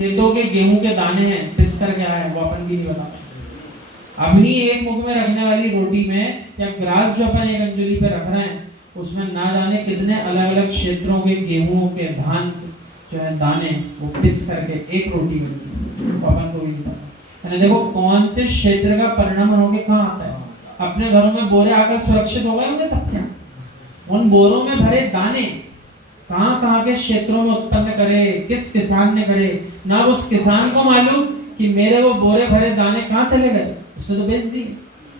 खेतों के गेहूं के दाने हैं, पिस कर क्या है वो अपन भी नहीं बता पाएंगे। अपनी एक मुख में रखने वाली रोटी में या ग्रास जो अपन एक अंजलि पे रख रहे हैं उसमें ना जाने कितने अलग अलग क्षेत्रों के गेहूं के धान जो है दाने वो पिस करके एक रोटी बनती है, वो अपन को भी नहीं पता। यानी देखो कौन से क्षेत्र का परिणाम होके कहाँ आता है। अपने घरों में बोरे आकर सुरक्षित हो गए होंगे सबके यहाँ, उन बोरों में भरे दाने कहाँ कहाँ के क्षेत्रों में उत्पन्न करे, किस किसान ने करे, ना उस किसान को मालूम कि मेरे वो बोरे भरे दाने कहाँ चले गए, उसने तो बेच दिए।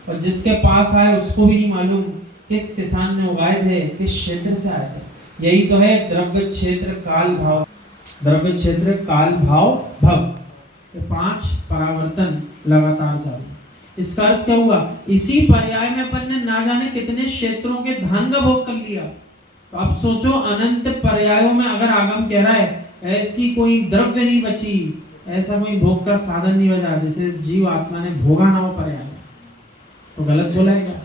और जिसके पास आए उसको भी नहीं मालूम किस किसान ने उगाए थे, किस क्षेत्र से आए थे। यही तो है द्रव्य क्षेत्र काल भाव, द्रव्य क्षेत्र काल भाव भव, ये 5 परावर्तन लगातार चालू। इसका अर्थ क्या हुआ, इसी पर्याय में अपन ने ना जाने कितने क्षेत्रों के धान का भोग कर लिया। तो अब सोचो अनंत पर्यायों में अगर आगम कह रहा है ऐसी कोई द्रव्य नहीं बची, ऐसा कोई भोग का साधन नहीं बचा जिसे इस जीव आत्मा ने भोगा ना हो पर्याय में, तो गलत बोला है क्या।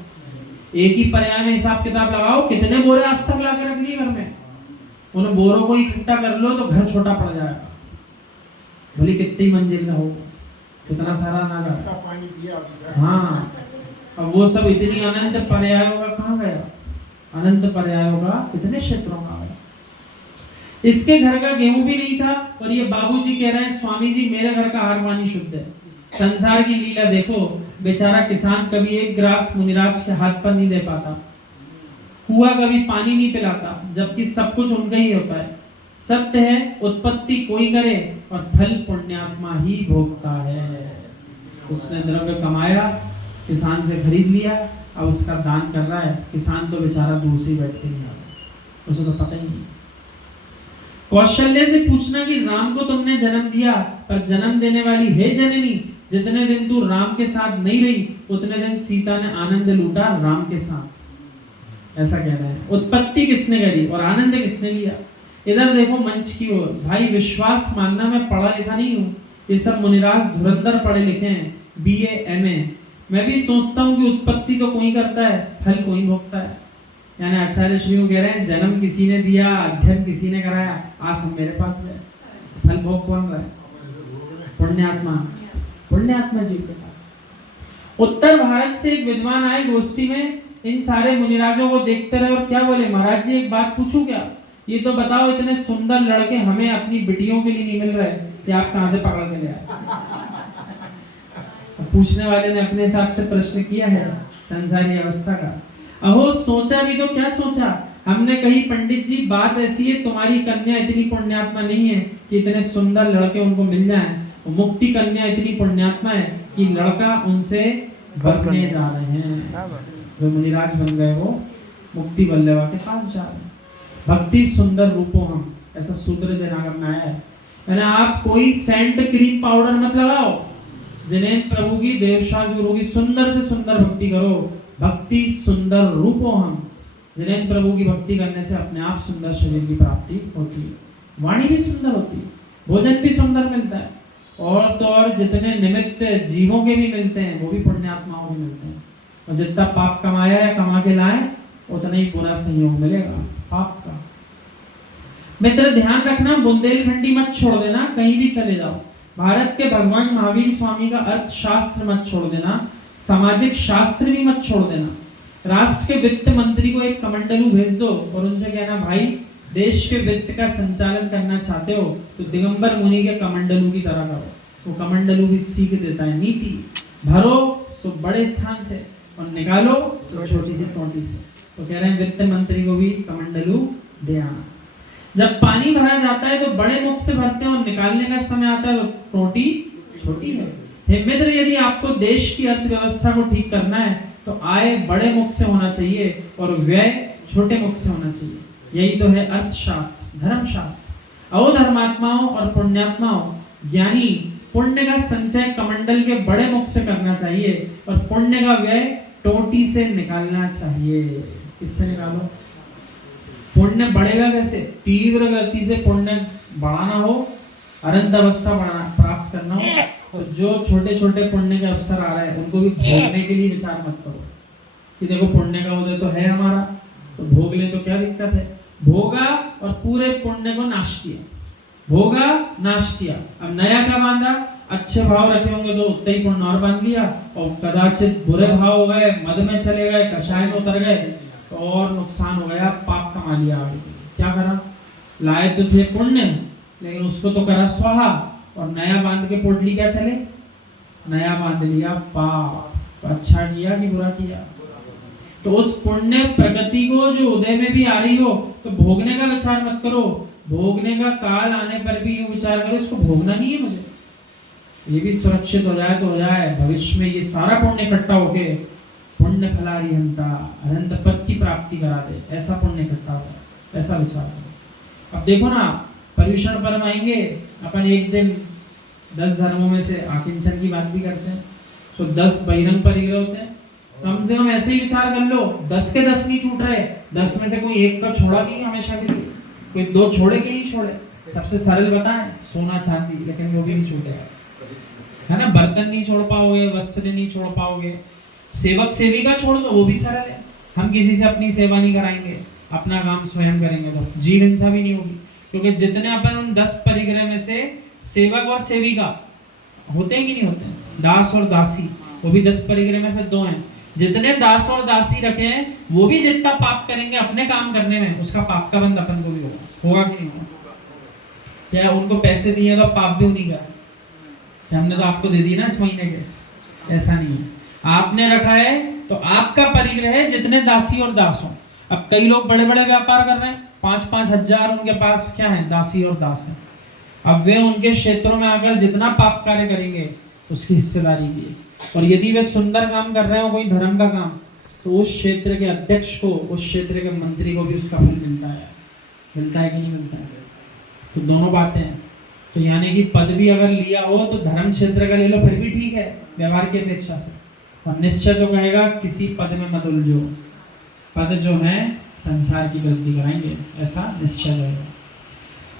एक ही पर्याय में हिसाब किताब लगाओ, कितने बोरे आज तक लाकर रख लिए घर में, उन बोरों को इकट्ठा कर लो तो घर छोटा पड़ जाएगा, भले कितनी मंजिल का हो, कितना सारा अनाज आएगा। हाँ, अब वो सब इतनी अनंत पर्यायों का कहाँ गया, अनंत पर्यायों का कितने क्षेत्रों का आया। इसके घर का गेहूं भी नहीं था और ये बाबूजी कह रहे हैं स्वामी जी मेरे घर का हार पानी शुद्ध है। संसार की लीला देखो, बेचारा किसान कभी एक ग्रास मुनिराज के हाथ पर नहीं दे पाता, कुआं कभी पानी नहीं पिलाता, जबकि सब कुछ उनका ही होता है। सत्य है उत्पत्ति कोई करे और फल पुण्यात्मा ही भोगता है। उसने द्रव्य कमाया, किसान से खरीद लिया, अब उसका दान कर रहा है, किसान तो बेचारा दूर से बैठ के नहीं आ रहा, उसे तो पता ही नहीं। कौशल्य से पूछना कि राम को तुमने जन्म दिया, पर जन्म देने वाली हे जननी, जितने दिन तू राम के साथ नहीं रही उतने दिन सीता ने आनंद लूटा राम के साथ, ऐसा कह रहे हैं। उत्पत्ति किसने करी और आनंद किसने लिया। इधर देखो मंच की ओर, भाई विश्वास मानना मैं पढ़ा लिखा नहीं हूँ, ये सब मुनिराज धुरंधर पढ़े लिखे हैं, BA MA। मैं भी सोचता हूँ कि उत्पत्ति तो कोई करता है, फल कोई भोगता है। यानी आचार्य श्री कह रहे हैं जन्म किसी ने दिया, अध्ययन किसी ने कराया, आज हम मेरे पास गए, फल भोग कौन रहा है, पुण्यात्मा, पुण्यात्मा जीव के पास। उत्तर भारत से एक विद्वान आए गोष्ठी में, इन सारे मुनिराजों को देखते रहे और क्या बोले, महाराज जी एक बात पूछूं क्या, ये तो बताओ इतने सुंदर लड़के हमें अपनी बिटियों के लिए नहीं मिल रहे, कि आप कहां से पकड़ के ले आए। पूछने वाले ने अपने हिसाब से प्रश्न किया है संसारी अवस्था का। अहो सोचा भी तो क्या सोचा, हमने कही पंडित जी बात ऐसी है, तुम्हारी कन्या इतनी पुण्यात्मा नहीं है कि इतने सुंदर लड़के उनको मिल जाएं, मुक्ति कन्या इतनी पुण्यात्मा है कि लड़का उनसे बनने जा रहे हैं, जो मुनिराज बन गए वो मुक्ति वल्लभा के पास जा रहे हैं। भक्ति सुंदर रूपों हम, ऐसा सूत्र जनागम में आया है। यानी आप कोई सेंट क्रीम पाउडर मत लगाओ, जिनेन्द्र प्रभु की देवशास गुरु की सुंदर से सुंदर भक्ति करो। भक्ति सुंदर रूपों हम, जिनेन्द्र प्रभु की भक्ति करने से अपने आप सुंदर शरीर की प्राप्ति होती है, वाणी भी सुंदर होती है, भोजन भी सुंदर मिलता है, और तो और जितने निमित्त जीवों के भी मिलते हैं वो भी पुण्यात्माओं के मिलते हैं। और जितना पाप कमाया या कमा के लाए उतना ही बुरा संयोग मिलेगा पाप का। मित्र ध्यान रखना, बुंदेलखंडी मत छोड़ देना, कहीं भी चले जाओ। भारत के भगवान महावीर स्वामी का अर्थशास्त्र मत छोड़ देना, सामाजिक शास्त्र भी मत छोड़ देना। राष्ट्र के वित्त मंत्री को एक कमंडलू भेज दो और उनसे कहना भाई देश के वित्त का संचालन करना चाहते हो तो दिगंबर मुनि के कमंडलू की तरह करो, वो कमंडलू भी सीख देता है नीति। भरो सो बड़े स्थान से और निकालो सो छोटी सी टोटी से। तो कह रहे हैं वित्त मंत्री को भी कमंडलू दे आना। जब पानी भरा जाता है तो बड़े मुख से भरते हैं और निकालने का समय आता है तो टोटी छोटी है। हे मित्र, यदि आपको देश की अर्थव्यवस्था को ठीक करना है तो आय बड़े मुख से होना चाहिए और व्यय छोटे मुख से होना चाहिए। यही तो है अर्थशास्त्र, धर्मशास्त्र। अवधर्मात्माओं और पुण्यात्माओं, ज्ञानी पुण्य का संचय कमंडल के बड़े मुख से करना चाहिए और पुण्य का व्यय टोटी से निकालना चाहिए। किससे निकालो? पुण्य बढ़ेगा कैसे? तीव्र गति से पुण्य बढ़ाना हो, अनंत अवस्था प्राप्त करना हो, तो जो छोटे छोटे पुण्य के अवसर आ रहे हैं उनको भी भोगने के लिए विचार मत करो कि देखो पुण्य का उदय तो है हमारा, तो भोग ले तो क्या दिक्कत है। भोगा और पूरे पुण्य को नाश किया। भोगा नाश किया, अब नया क्या बांधा, अच्छे भाव रखे होंगे तो उतना ही पुण्य और बांध लिया, और कदाचित बुरे भाव हो गए, मद में चले गए, कषाय में उतर गए तो और नुकसान हो गया, पाप कमा लिया आगे। क्या करा, लाए तो थे पुण्य लेकिन उसको तो करा स्वाहा, और नया बांध के पोटली क्या चले, नया बांध लिया पाप। तो अच्छा किया कि बुरा किया। तो उस पुण्य प्रगति को जो उदय में भी आ रही हो तो भोगने का विचार मत करो, भोगने का काल आने पर भी यूं विचार करो इसको भोगना नहीं है मुझे, ये भी सुरक्षित हो जाए तो हो जाए, भविष्य में ये सारा पुण्य इकट्ठा होके पुण्य फलारी हंता अनंत पद की प्राप्ति करा दे, ऐसा पुण्य इकट्ठा हो, ऐसा विचार करो। अब देखो ना, पर्युषण पर्व आएंगे, अपन एक दिन 10 धर्मों में से आकिंचन की बात भी करते हैं, तो 10 बहिरंग परिग्रह होते हैं, कम से कम ऐसे ही विचार कर लो 10 के 10 नहीं छूट रहे, 10 में से कोई एक का छोड़ा भी नहीं हमेशा के लिए, कोई 2 छोड़े कि नहीं छोड़े, सबसे सरल बताएं, सोना चांदी, लेकिन वो भी नहीं छूटे, है ना, बर्तन नहीं छोड़ पाओगे, वस्त्र नहीं छोड़ पाओगे, सेवक सेविका छोड़ दो वो भी सरल है, हम किसी से अपनी सेवा नहीं कराएंगे, अपना काम स्वयं करेंगे तो जीव हिंसा भी नहीं होगी, क्योंकि जितने अपन उन 10 परिग्रह में से सेवक और सेविका होते हैं कि नहीं होते हैं, दास और दासी, वो भी 10 परिग्रह में से 2 हैं, जितने दास और दासी रखे हैं वो भी जितना पाप करेंगे अपने काम करने में, उसका पाप का बंद अपन को भी होगा कि नहीं होगा। क्या उनको पैसे दिए तो पाप भी नहीं करा, हमने तो आपको दे दिए ना इस महीने के, ऐसा नहीं है, आपने रखा है तो आपका परिग्रह है जितने दासी और दास हो। अब कई लोग बड़े बड़े व्यापार कर रहे हैं, 5-5 हजार उनके पास क्या है, दासी और दास है, अब वे उनके क्षेत्रों में आकर जितना पाप कार्य करेंगे उसकी हिस्सेदारी की, और यदि वे सुंदर काम कर रहे हो कोई धर्म का काम, तो उस क्षेत्र के अध्यक्ष को, उस क्षेत्र के मंत्री को भी उसका फल मिलता है कि नहीं मिलता है। तो दोनों बातें हैं, तो यानी कि पद भी अगर लिया हो तो धर्म क्षेत्र का ले लो फिर भी ठीक है व्यवहार की अपेक्षा से, और निश्चय तो कहेगा किसी पद में मत उलझो, पद जो है संसार की वृद्धि कराएंगे, ऐसा निश्चय रहेगा।